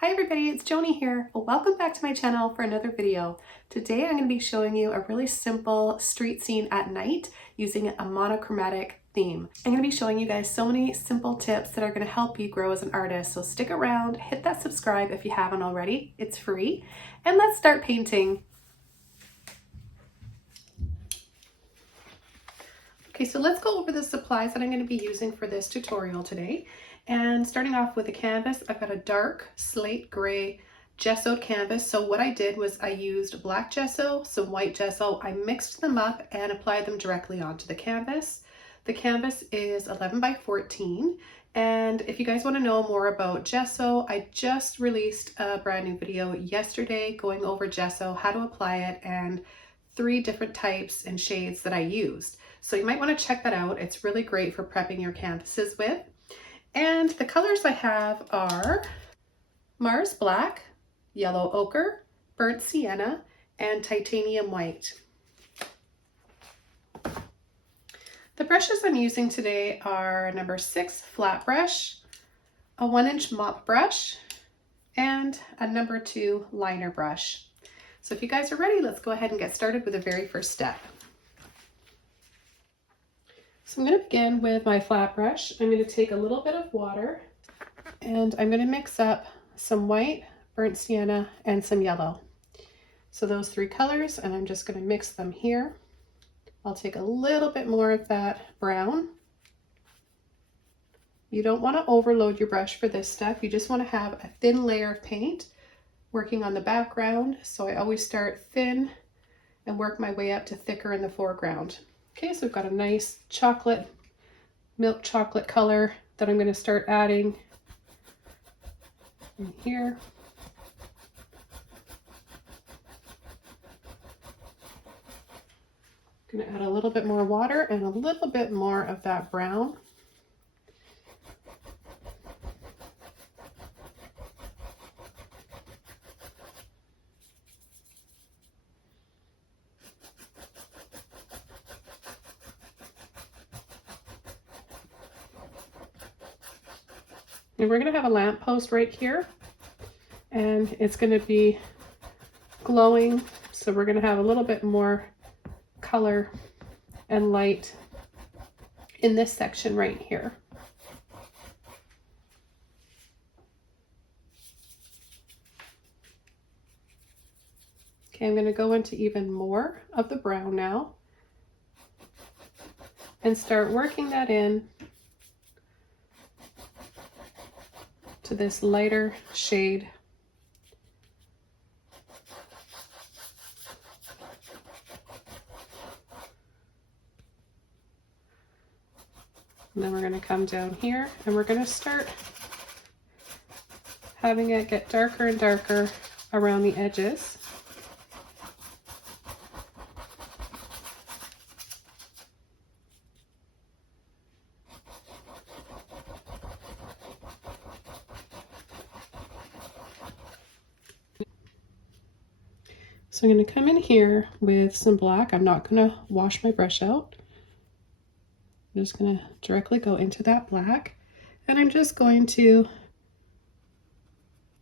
Hi everybody, it's Joni here. Welcome back to my channel for another video. Today I'm going to be showing you a really simple street scene at night using a monochromatic theme. I'm going to be showing you guys so many simple tips that are going to help you grow as an artist. So stick around, hit that subscribe if you haven't already. It's free. And let's start painting. Okay, so let's go over the supplies that I'm going to be using for this tutorial today. And starting off with a canvas, I've got a dark slate gray gessoed canvas. So what I did was I used black gesso, some white gesso, I mixed them up and applied them directly onto the canvas. The canvas is 11 by 14. And if you guys want to know more about gesso, I just released a brand new video yesterday going over gesso, how to apply it, and 3 different types and shades that I used. So you might want to check that out. It's really great for prepping your canvases with. And the colors I have are Mars Black, Yellow Ochre, Burnt Sienna, and Titanium White. The brushes I'm using today are a number 6 flat brush, a 1-inch mop brush, and a number 2 liner brush. So if you guys are ready, let's go ahead and get started with the very first step. So I'm going to begin with my flat brush. I'm going to take a little bit of water and I'm going to mix up some white, burnt sienna, and some yellow. So those 3 colors, and I'm just going to mix them here. I'll take a little bit more of that brown. You don't want to overload your brush for this step. You just want to have a thin layer of paint working on the background. So I always start thin and work my way up to thicker in the foreground. Okay, so we've got a nice chocolate, milk chocolate color that I'm going to start adding in here. I'm going to add a little bit more water and a little bit more of that brown. And we're going to have a lamp post right here, and it's going to be glowing, so we're going to have a little bit more color and light in this section right here. Okay, I'm going to go into even more of the brown now and start working that in to this lighter shade. And then we're going to come down here and we're going to start having it get darker and darker around the edges. So I'm going to come in here with some black. I'm not going to wash my brush out. I'm just going to directly go into that black, and I'm just going to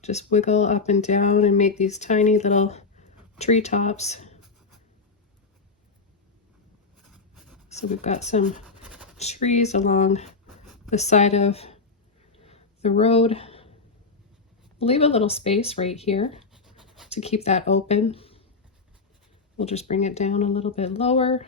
just wiggle up and down and make these tiny little treetops. So we've got some trees along the side of the road. Leave a little space right here to keep that open. We'll just bring it down a little bit lower.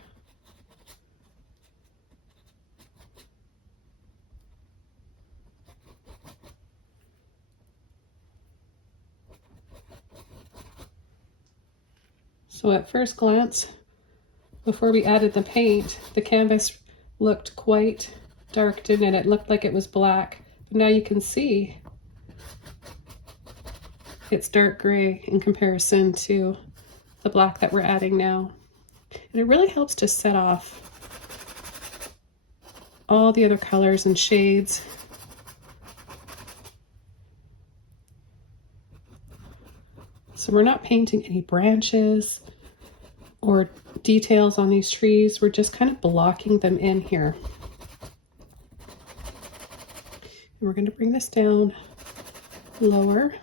So at first glance, before we added the paint, the canvas looked quite dark, didn't it? It looked like it was black, but now you can see it's dark gray in comparison to the black that we're adding now. And it really helps to set off all the other colors and shades. So we're not painting any branches or details on these trees. We're just kind of blocking them in here. And we're going to bring this down lower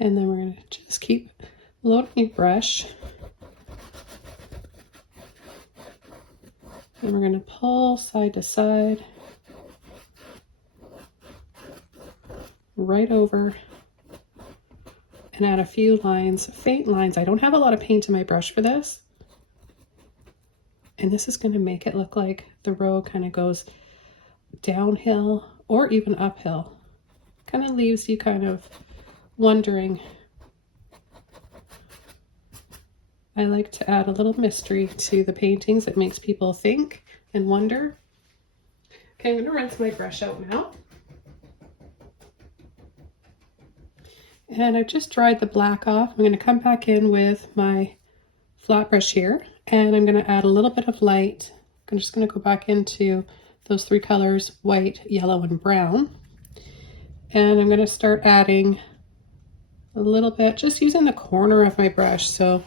And then we're going to just keep loading your brush. And we're going to pull side to side, right over, and add a few lines, faint lines. I don't have a lot of paint in my brush for this. And this is going to make it look like the road kind of goes downhill or even uphill. Kind of leaves you kind of wondering. I like to add a little mystery to the paintings. It makes people think and wonder. Okay, I'm going to rinse my brush out now. And I've just dried the black off. I'm going to come back in with my flat brush here, and I'm going to add a little bit of light. I'm just going to go back into those three colors, white, yellow, and brown. And I'm going to start adding a little bit, just using the corner of my brush. So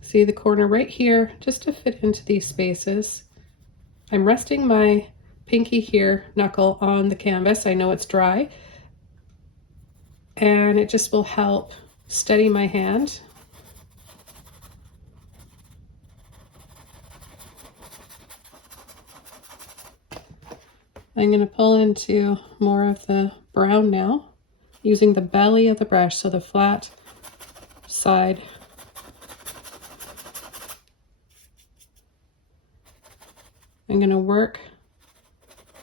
see the corner right here, just to fit into these spaces. I'm resting my pinky here, knuckle, on the canvas. I know it's dry, and it just will help steady my hand. I'm going to pull into more of the brown now, using the belly of the brush, so the flat side. I'm going to work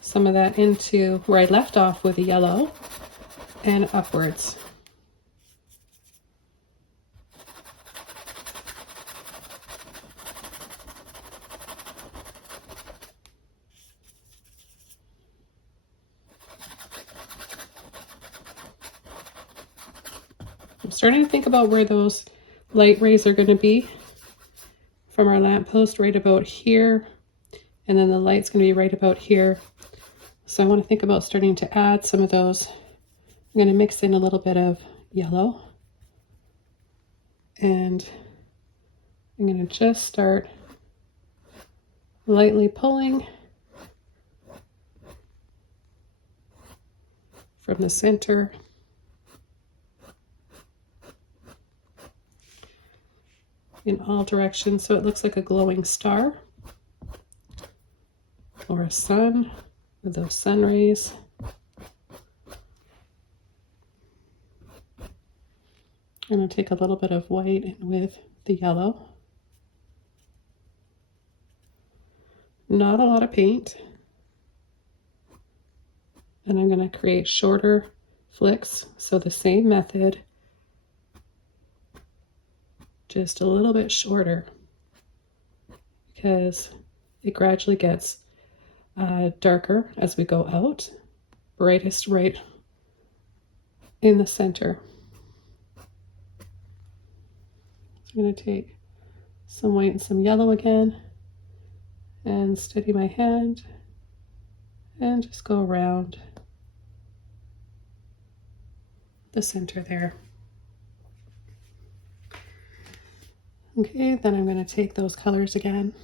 some of that into where I left off with the yellow and upwards. I'm starting to think about where those light rays are going to be from our lamppost, right about here, and then the light's going to be right about here. So I want to think about starting to add some of those. I'm going to mix in a little bit of yellow, and I'm going to just start lightly pulling from the center in all directions, so it looks like a glowing star or a sun with those sun rays. I'm going to take a little bit of white in with the yellow. Not a lot of paint. And I'm going to create shorter flicks, so the same method, just a little bit shorter, because it gradually gets darker as we go out, brightest right in the center. So I'm going to take some white and some yellow again and steady my hand and just go around the center there. Okay, then I'm going to take those colors again.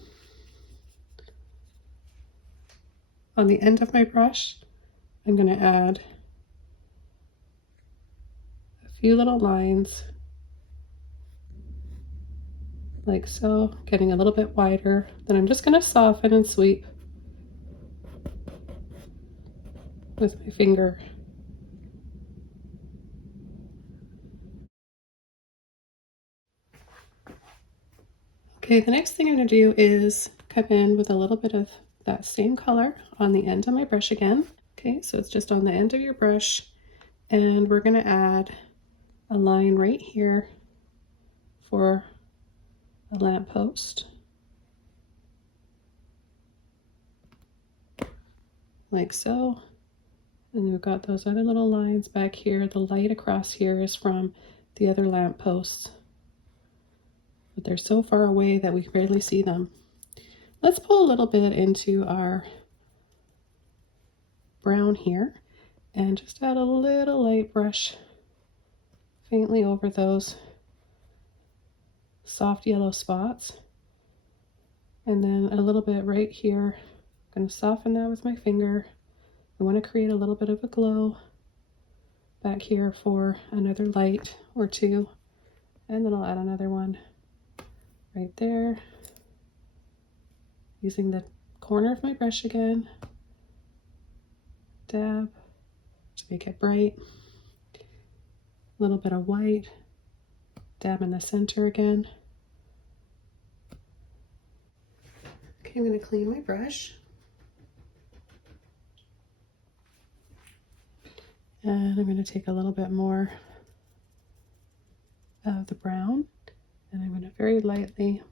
On the end of my brush, I'm going to add a few little lines, like so, getting a little bit wider. Then I'm just going to soften and sweep with my finger. Okay, the next thing I'm going to do is come in with a little bit of that same color on the end of my brush again. Okay, so it's just on the end of your brush, and we're going to add a line right here for a lamppost, like so. And we've got those other little lines back here. The light across here is from the other lampposts, but they're so far away that we barely see them. Let's pull a little bit into our brown here and just add a little light brush faintly over those soft yellow spots, and then a little bit right here. I'm going to soften that with my finger. I want to create a little bit of a glow back here for another light or two, and then I'll add another one right there, using the corner of my brush again, dab to make it bright, a little bit of white, dab in the center again. Okay, I'm going to clean my brush. And I'm going to take a little bit more of the brown, and I'm going to very lightly,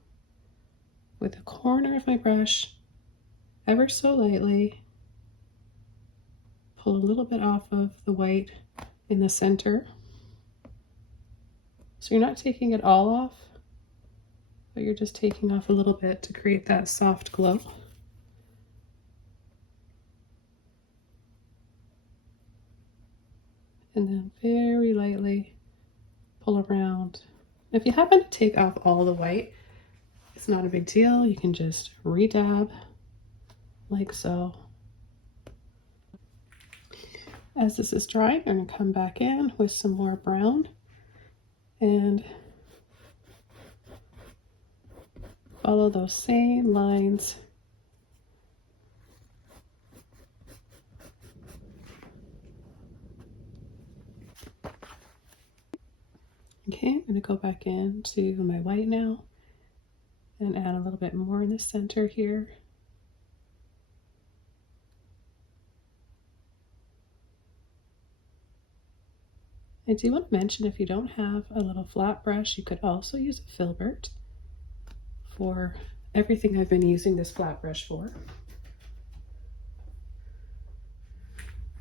with the corner of my brush, ever so lightly, pull a little bit off of the white in the center. So you're not taking it all off, but you're just taking off a little bit to create that soft glow. And then very lightly pull around. If you happen to take off all the white, it's not a big deal. You can just re-dab like so. As this is drying, I'm going to come back in with some more brown and follow those same lines. Okay, I'm going to go back into my white now and add a little bit more in the center here. I do want to mention, if you don't have a little flat brush, you could also use a filbert for everything I've been using this flat brush for.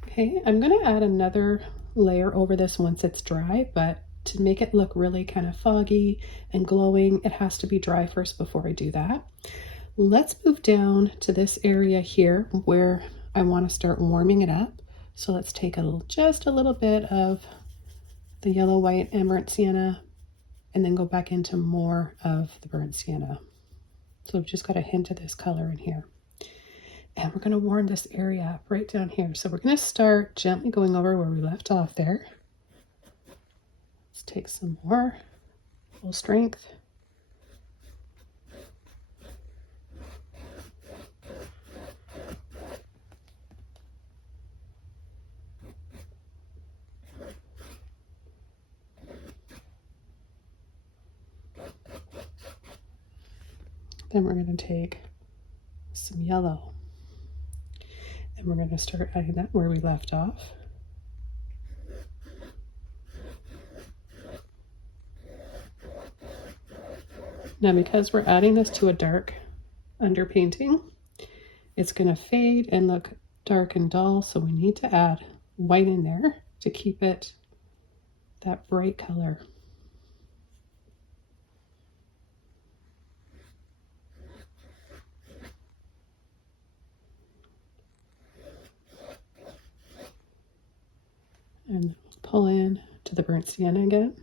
Okay, I'm going to add another layer over this once it's dry, but to make it look really kind of foggy and glowing, it has to be dry first before I do that. Let's move down to this area here where I want to start warming it up. So let's take just a little bit of the yellow, white, and burnt sienna, and then go back into more of the burnt sienna. So we've just got a hint of this color in here. And we're going to warm this area up right down here. So we're going to start gently going over where we left off there. Let's take some more full strength. Then we're going to take some yellow, and we're going to start adding that where we left off. Now, because we're adding this to a dark underpainting, it's going to fade and look dark and dull, so we need to add white in there to keep it that bright color. And pull in to the burnt sienna again.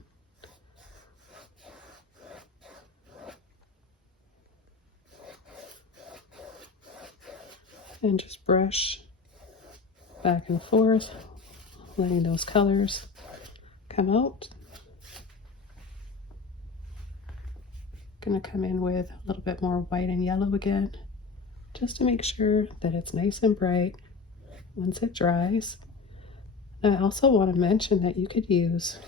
And just brush back and forth, letting those colors come out. Gonna come in with a little bit more white and yellow again, just to make sure that it's nice and bright once it dries. I also want to mention that you could use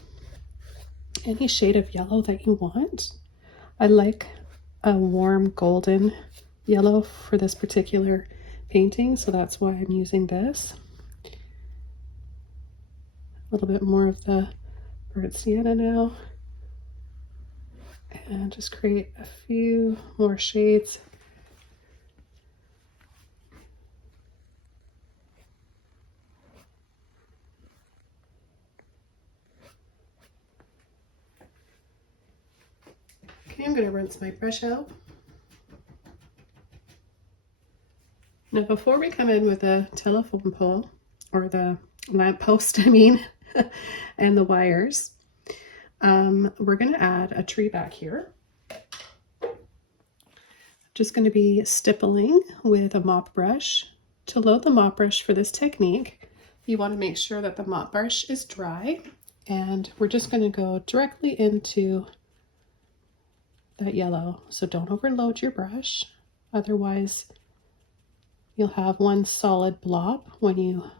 any shade of yellow that you want. I like a warm golden yellow for this particular painting, so that's why I'm using this. A little bit more of the burnt sienna now, and just create a few more shades. Okay, I'm going to rinse my brush out. Now, before we come in with the telephone pole, or the lamp post, I mean, and the wires, we're going to add a tree back here. Just going to be stippling with a mop brush. To load the mop brush for this technique, You want to make sure that the mop brush is dry, and we're just going to go directly into that yellow. So don't overload your brush, otherwise you'll have one solid blob when you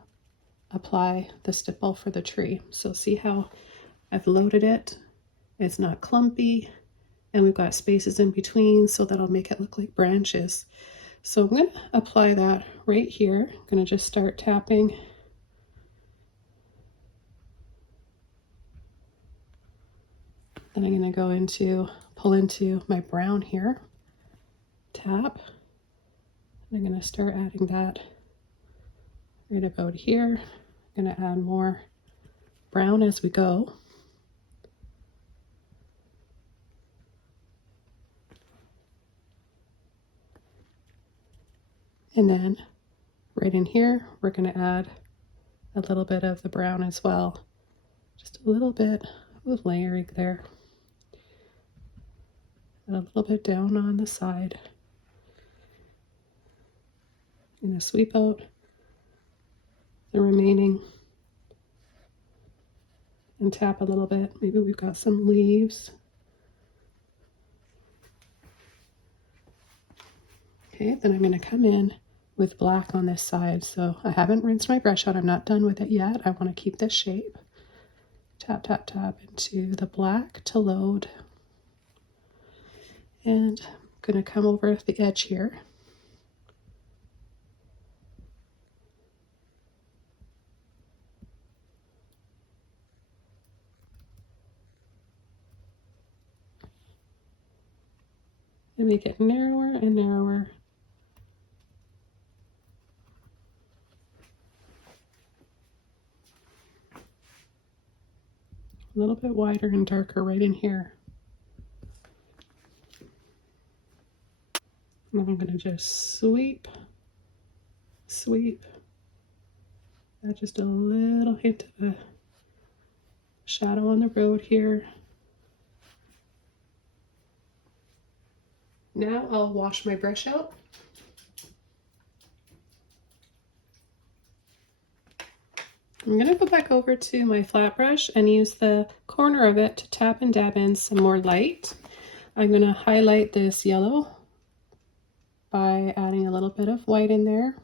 apply the stipple for the tree. So see how I've loaded it? It's not clumpy, and we've got spaces in between, so that'll make it look like branches. So I'm going to apply that right here. I'm going to just start tapping. Then I'm going to go into, pull into my brown here, tap. I'm going to start adding that right about here. I'm going to add more brown as we go. And then right in here, we're going to add a little bit of the brown as well. Just a little bit of layering there. And a little bit down on the side. I'm going to sweep out the remaining and tap a little bit. Maybe we've got some leaves. Okay, then I'm going to come in with black on this side. So I haven't rinsed my brush out. I'm not done with it yet. I want to keep this shape. Tap, tap, tap into the black to load. And I'm going to come over the edge here. And make it narrower and narrower. A little bit wider and darker right in here. And then I'm going to just sweep, add just a little hint of a shadow on the road here. Now I'll wash my brush out. I'm going to go back over to my flat brush and use the corner of it to tap and dab in some more light. I'm going to highlight this yellow by adding a little bit of white in there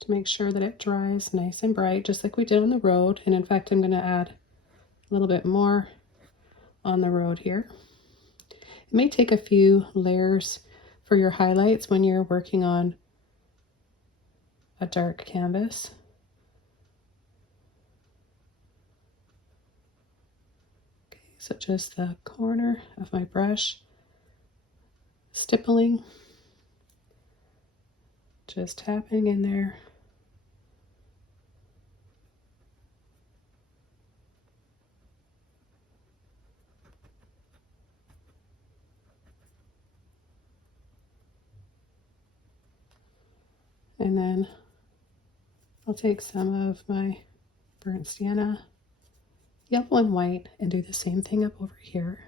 to make sure that it dries nice and bright, just like we did on the road. And in fact, I'm going to add a little bit more on the road here. It may take a few layers for your highlights when you're working on a dark canvas. Okay, so just the corner of my brush, stippling, just tapping in there. And then I'll take some of my burnt sienna, yellow and white, and do the same thing up over here.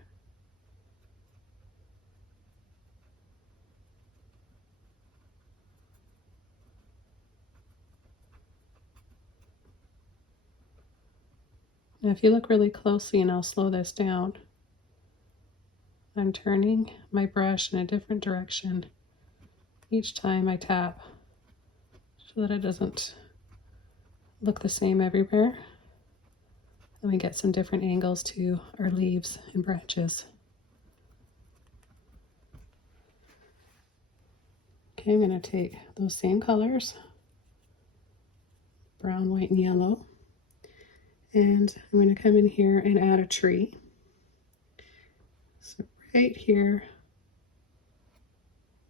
Now if you look really closely, and I'll slow this down, I'm turning my brush in a different direction each time I tap so that it doesn't look the same everywhere. And we get some different angles to our leaves and branches. Okay, I'm going to take those same colors, brown, white, and yellow, and I'm going to come in here and add a tree. So right here,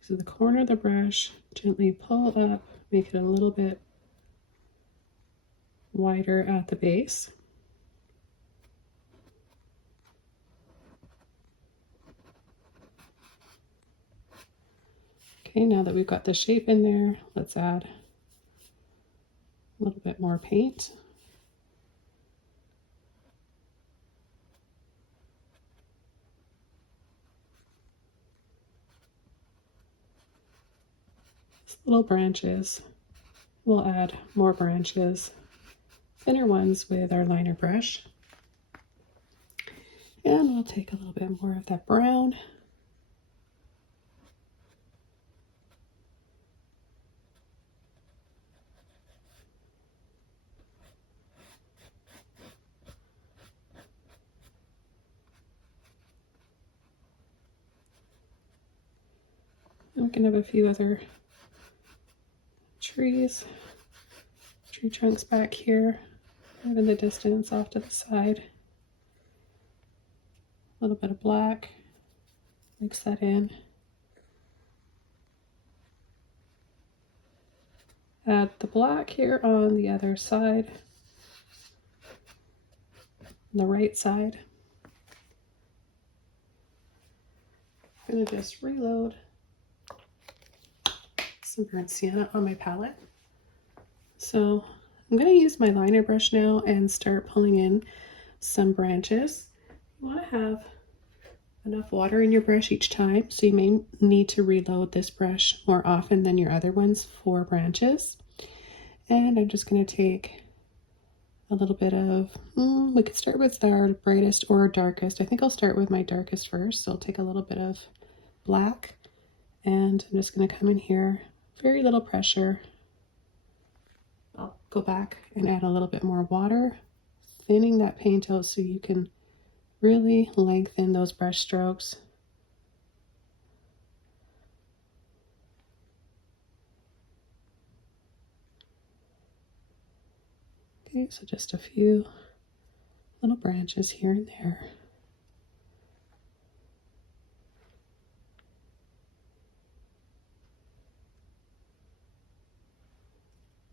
so the corner of the brush, gently pull up, make it a little bit wider at the base. Okay, now that we've got the shape in there, let's add a little bit more paint. Little branches, we'll add more branches. thinner ones with our liner brush. And we'll take a little bit more of that brown. And we can have a few other tree trunks back here, kind of in the distance off to the side. A little bit of black, mix that in. Add the black here on the other side, on the right side. I'm going to just reload some burnt sienna on my palette. So I'm going to use my liner brush now and start pulling in some branches. You want to have enough water in your brush each time, so you may need to reload this brush more often than your other ones for branches. And I'm just going to take a little bit of, we could start with our brightest or darkest. I think I'll start with my darkest first. So I'll take a little bit of black, and I'm just going to come in here, very little pressure. I'll go back and add a little bit more water, thinning that paint out so you can really lengthen those brush strokes. Okay, so just a few little branches here and there.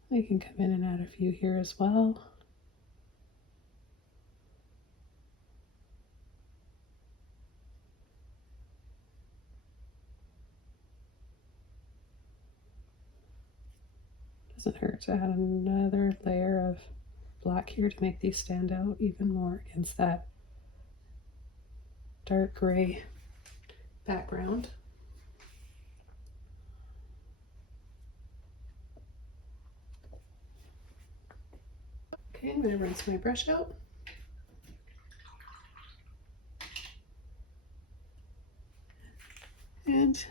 I can come in and add a few here as well. Doesn't hurt to add another layer of black here to make these stand out even more against that dark gray background. Okay, I'm going to rinse my brush out. And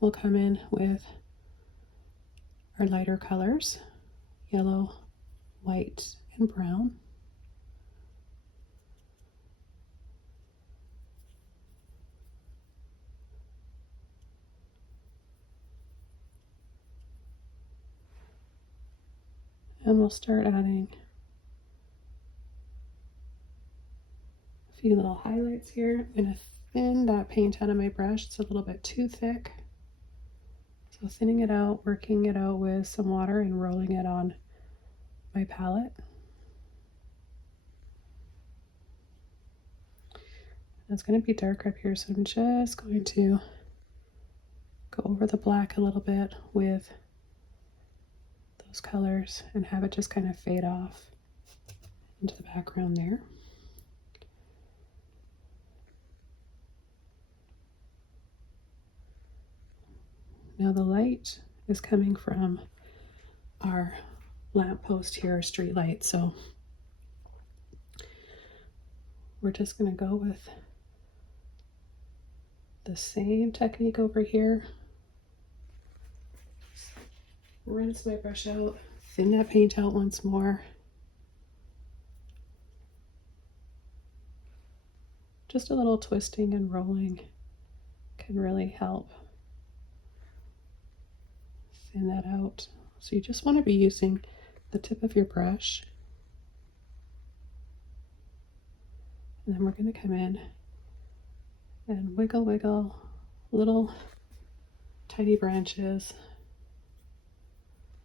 we'll come in with our lighter colors, yellow, white, and brown. And we'll start adding a few little highlights here. I'm going to thin that paint out of my brush. It's a little bit too thick. So thinning it out, working it out with some water and rolling it on my palette. It's going to be dark up here, so I'm just going to go over the black a little bit with those colors and have it just kind of fade off into the background there. Now the light is coming from our lamppost here, our street light, so we're just going to go with the same technique over here. Rinse my brush out, thin that paint out once more. Just a little twisting and rolling can really help thin that out. So you just want to be using the tip of your brush. And then we're going to come in and wiggle, wiggle little tiny branches.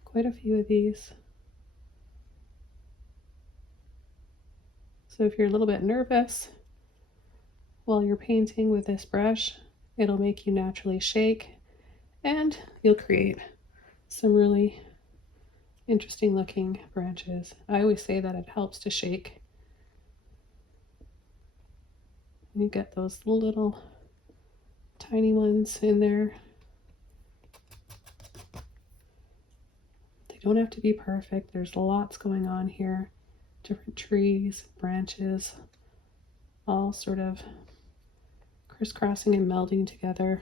Quite a few of these. So if you're a little bit nervous while you're painting with this brush, it'll make you naturally shake and you'll create some really interesting looking branches. I always say that it helps to shake. And you get those little tiny ones in there. They don't have to be perfect. There's lots going on here. different trees, branches, all sort of crisscrossing and melding together.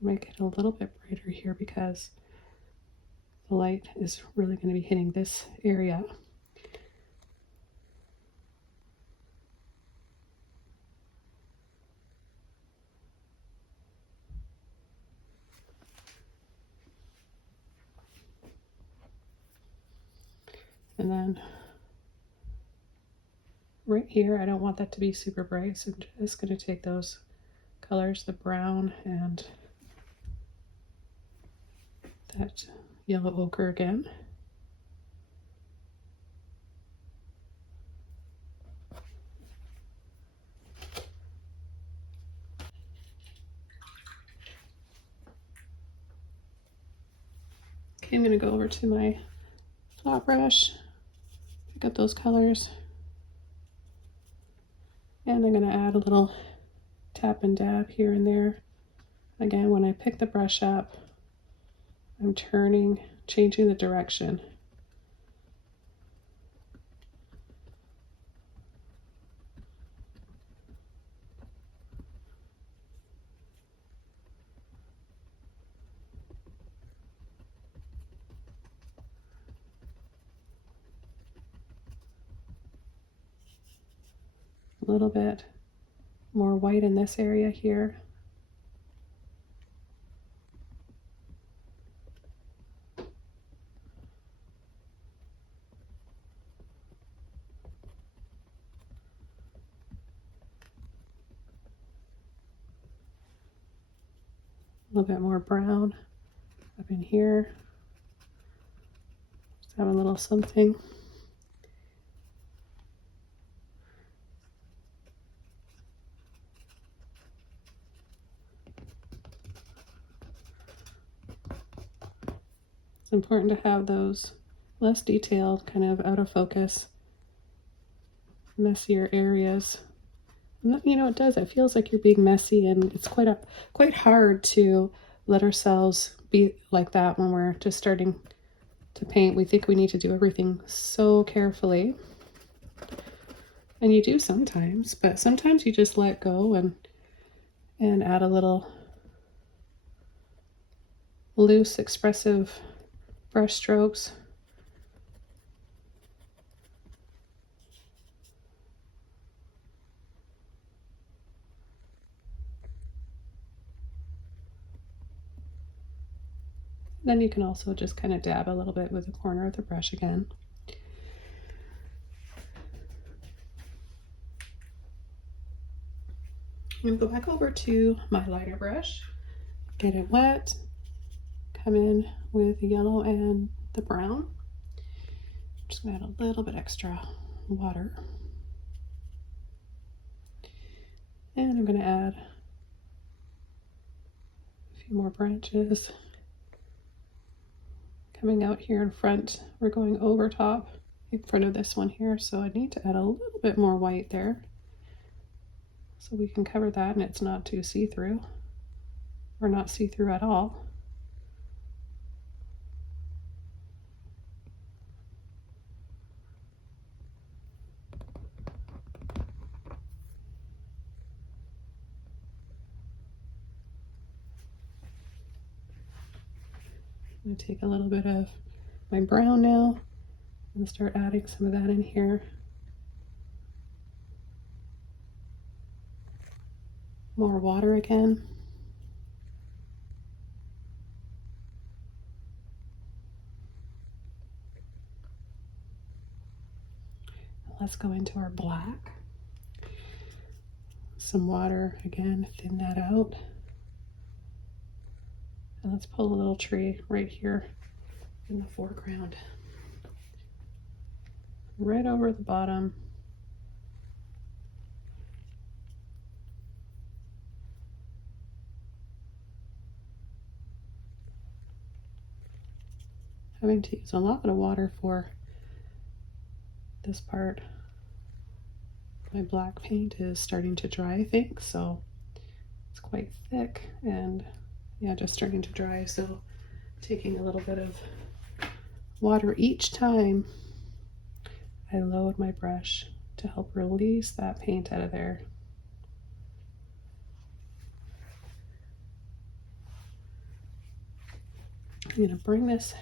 Make it a little bit brighter here because the light is really going to be hitting this area. And then right here, I don't want that to be super bright, so I'm just going to take those colors, the brown and that yellow ochre again. Okay, I'm going to go over to my flat brush, pick up those colors, and I'm going to add a little tap and dab here and there. Again, when I pick the brush up, I'm changing the direction. A little bit more white in this area here. A little bit more brown up in here. Just have a little something. It's important to have those less detailed, kind of out of focus, messier areas. You know, it does. It feels like you're being messy, and it's quite hard to let ourselves be like that when we're just starting to paint. We think we need to do everything so carefully, and you do sometimes, but sometimes you just let go and add a little loose, expressive brush strokes. Then you can also just kind of dab a little bit with the corner of the brush again. I'm going to go back over to my lighter brush, get it wet, come in with the yellow and the brown. I'm just going to add a little bit extra water. And I'm going to add a few more branches. Coming out here in front, we're going over top in front of this one here, so I need to add a little bit more white there so we can cover that and it's not too see-through, or not see-through at all. I'm going to take a little bit of my brown now and start adding some of that in here. More water again. Let's go into our black. Some water again, thin that out. And let's pull a little tree right here in the foreground. Right over the bottom. Having to use a lot of water for this part. My black paint is starting to dry, I think, so it's quite thick and yeah, just starting to dry. So taking a little bit of water each time I load my brush to help release that paint out of there. I'm going to bring this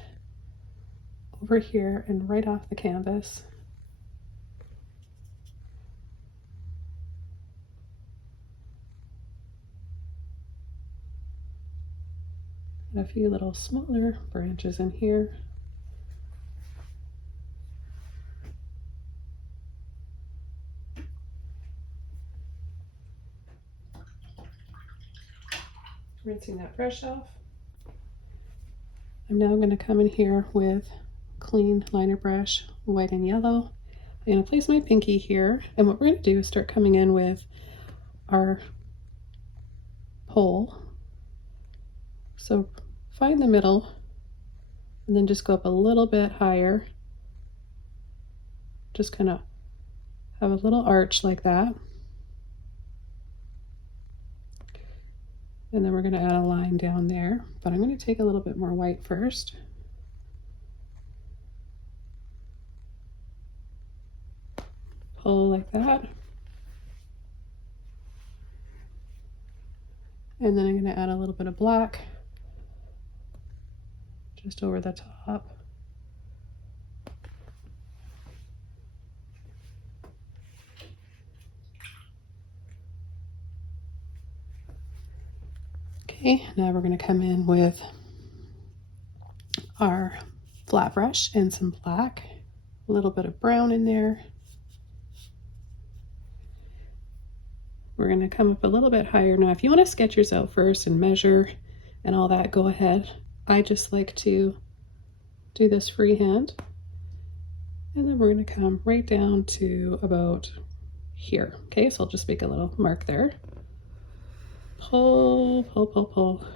over here and right off the canvas. And a few little smaller branches in here. Rinsing that brush off. I'm now going to come in here with clean liner brush, white and yellow. I'm going to place my pinky here, and what we're going to do is start coming in with our pole. So find the middle and then just go up a little bit higher. Just kind of have a little arch like that. And then we're going to add a line down there, but I'm going to take a little bit more white first. Pull like that. And then I'm going to add a little bit of black just over the top. Okay, now we're going to come in with our flat brush and some black, a little bit of brown in there. We're going to come up a little bit higher. Now, if you want to sketch yours out first and measure and all that, go ahead. I just like to do this freehand. And then we're going to come right down to about here. Okay, so I'll just make a little mark there. Pull, pull, pull, pull.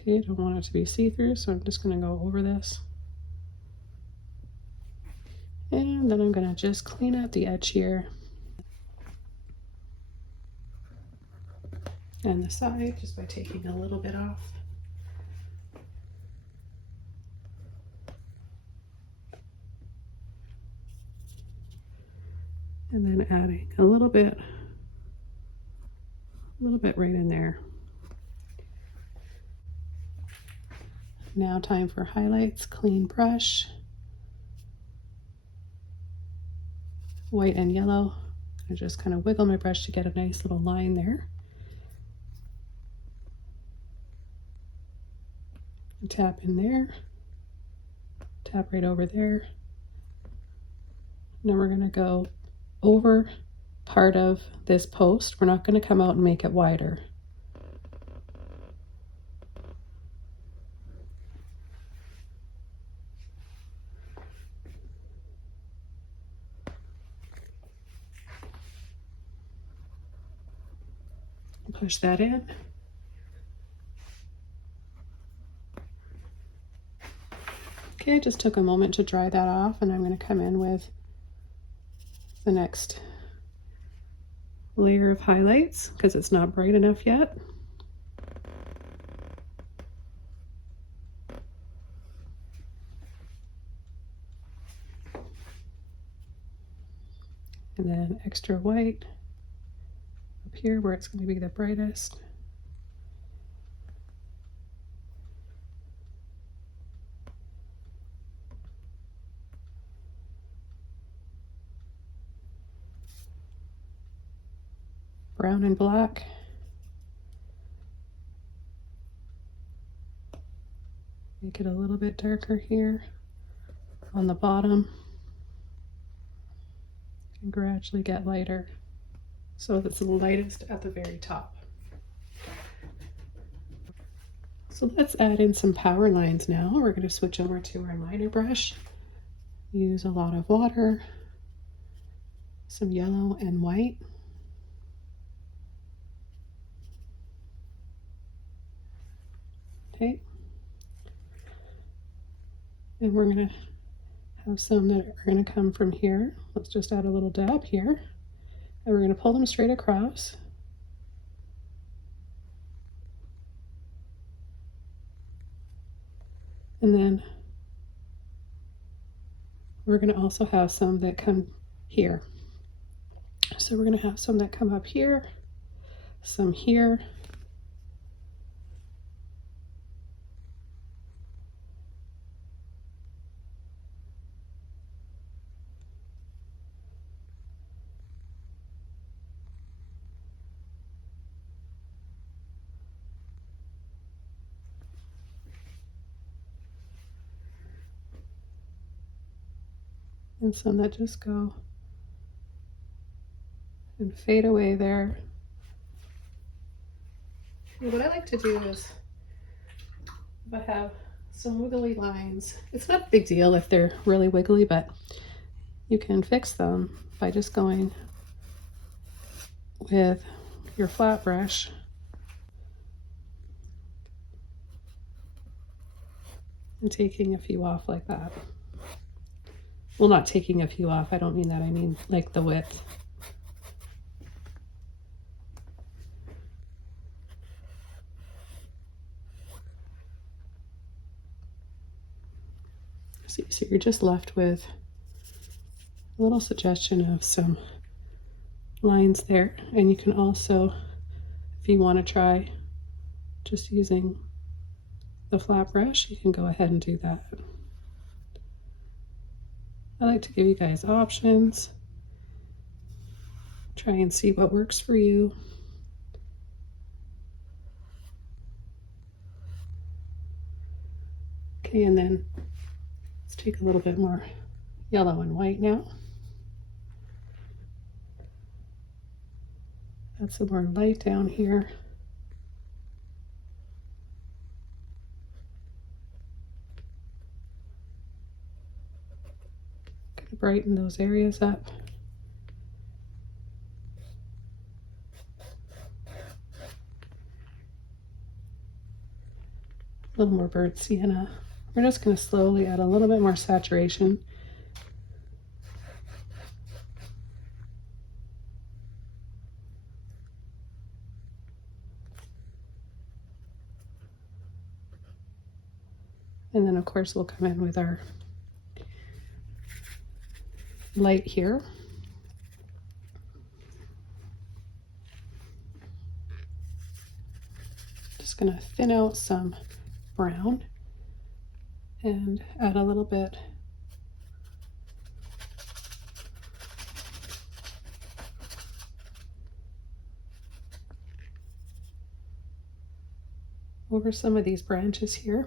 Okay, I don't want it to be see-through, so I'm just going to go over this. And then I'm going to just clean out the edge here. And the side, just by taking a little bit off. And then adding a little bit right in there. Now time for highlights, clean brush, white and yellow. I just kind of wiggle my brush to get a nice little line there. Tap in there, tap right over there. Now we're going to go over part of this post. We're not going to come out and make it wider. Push that in. Okay, I just took a moment to dry that off, and I'm going to come in with the next layer of highlights because it's not bright enough yet. And then extra white up here where it's going to be the brightest. Brown and black. Make it a little bit darker here on the bottom and gradually get lighter so it's the lightest at the very top. So let's add in some power lines now. We're going to switch over to our liner brush. Use a lot of water, some yellow and white. Okay. And we're going to have some that are going to come from here. Let's just add a little dab here. And we're going to pull them straight across. And then we're going to also have some that come here. So we're going to have some that come up here, some here, and some that just go and fade away there. And what I like to do is, if I have some wiggly lines, it's not a big deal if they're really wiggly, but you can fix them by just going with your flat brush and taking a few off like that. Well, not taking a few off, I don't mean that, I mean like the width. So you're just left with a little suggestion of some lines there. And you can also, if you want to try just using the flat brush, you can go ahead and do that. I like to give you guys options. Try and see what works for you. Okay, and then let's take a little bit more yellow and white now. Add some more light down here. Gonna brighten those areas up. A little more burnt sienna. We're just going to slowly add a little bit more saturation. And then of course we'll come in with our light here. Just going to thin out some brown and add a little bit over some of these branches here.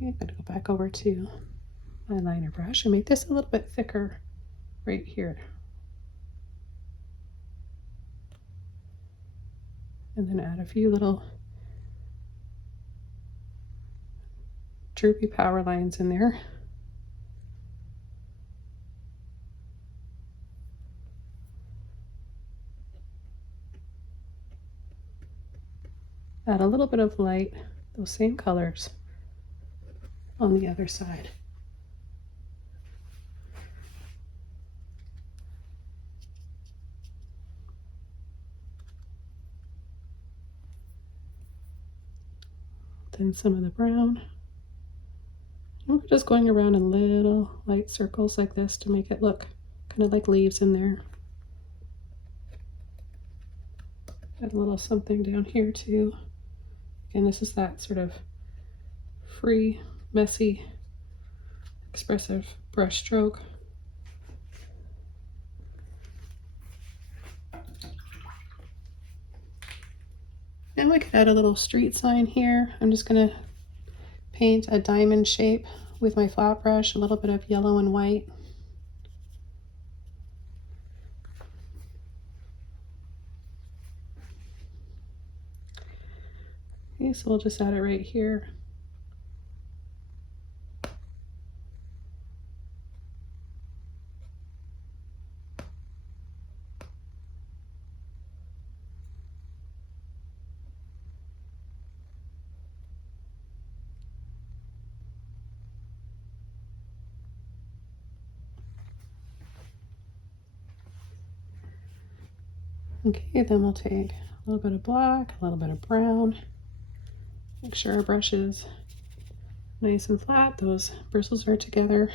Okay, I'm going to go back over to my liner brush and make this a little bit thicker right here. And then add a few little droopy power lines in there. Add a little bit of light, those same colors, on the other side. Then some of the brown. And we're just going around in little light circles like this to make it look kind of like leaves in there. Add a little something down here too. Again, this is that sort of free, messy, expressive brush stroke. Now I could add a little street sign here. I'm just gonna paint a diamond shape with my flat brush, a little bit of yellow and white. Okay, so we'll just add it right here. Okay, then we'll take a little bit of black, a little bit of brown. Make sure our brush is nice and flat, those bristles are together.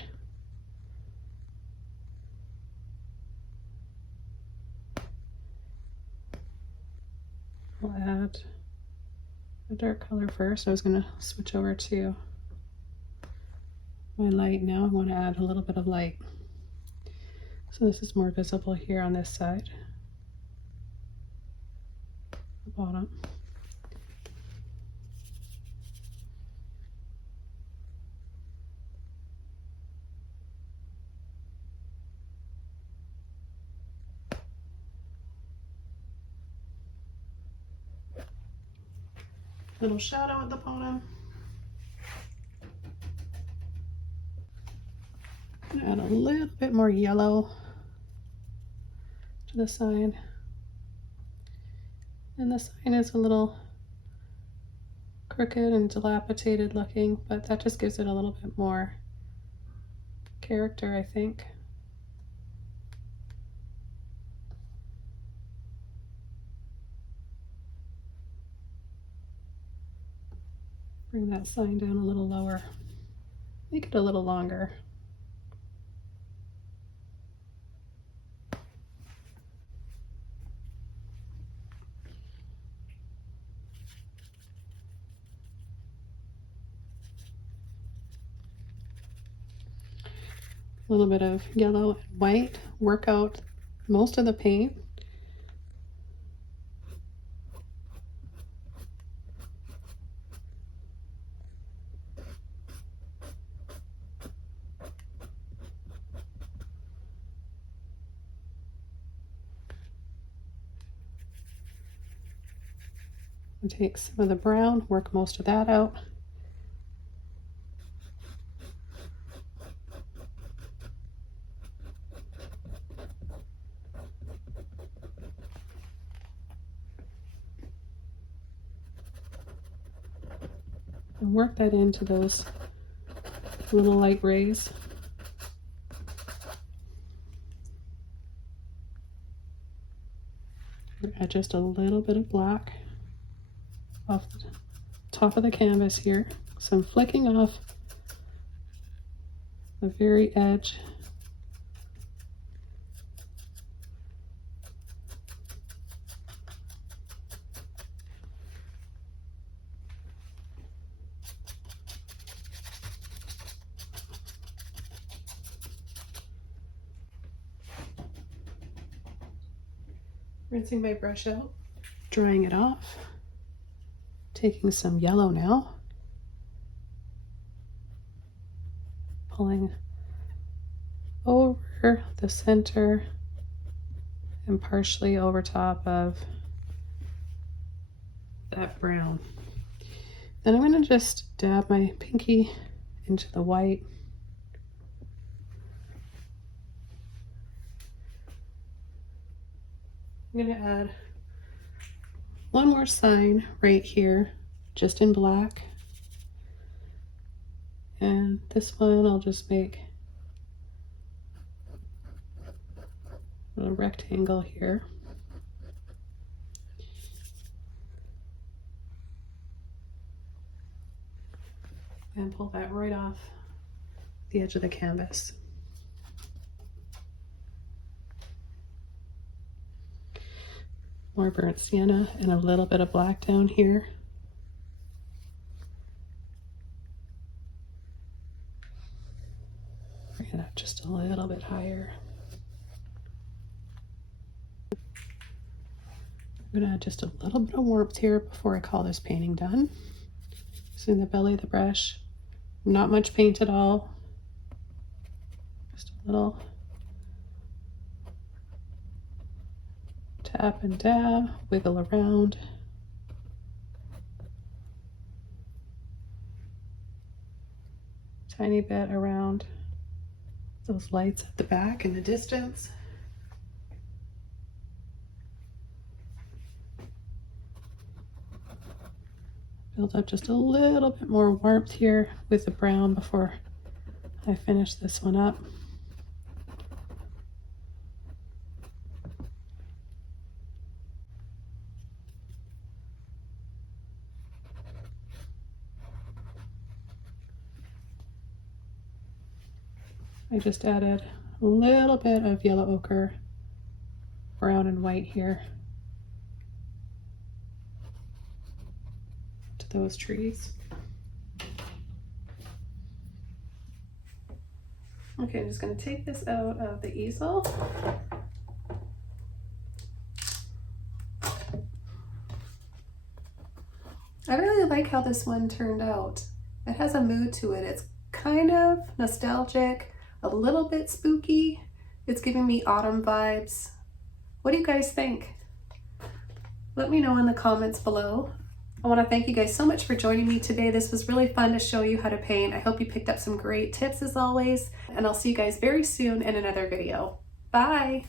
We'll add a dark color first. I was going to switch over to my light now. I want to add a little bit of light. So this is more visible here on this side, the bottom. Little shadow at the bottom. Add a little bit more yellow to the sign. And the sign is a little crooked and dilapidated looking, but that just gives it a little bit more character, I think. Bring that sign down a little lower. Make it a little longer. A little bit of yellow and white. Work out most of the paint. And take some of the brown, work most of that out. And work that into those little light rays. Add just a little bit of black off the top of the canvas here. So I'm flicking off the very edge. Rinsing my brush out, drying it off, taking some yellow now, pulling over the center and partially over top of that brown. Then I'm going to just dab my pinky into the white. I'm going to add one more sign right here, just in black. And this one I'll just make a little rectangle here. And pull that right off the edge of the canvas. More burnt sienna and a little bit of black down here. Bring it up just a little bit higher. I'm gonna add just a little bit of warmth here before I call this painting done. Using the belly of the brush, not much paint at all, just a little tap and dab, wiggle around. Tiny bit around those lights at the back in the distance. Build up just a little bit more warmth here with the brown before I finish this one up. I just added a little bit of yellow ochre, brown and white here to those trees. Okay, I'm just going to take this out of the easel. I really like how this one turned out. It has a mood to it. It's kind of nostalgic, a little bit spooky. It's giving me autumn vibes. What do you guys think? Let me know in the comments below. I want to thank you guys so much for joining me today. This was really fun to show you how to paint. I hope you picked up some great tips as always, and I'll see you guys very soon in another video. Bye!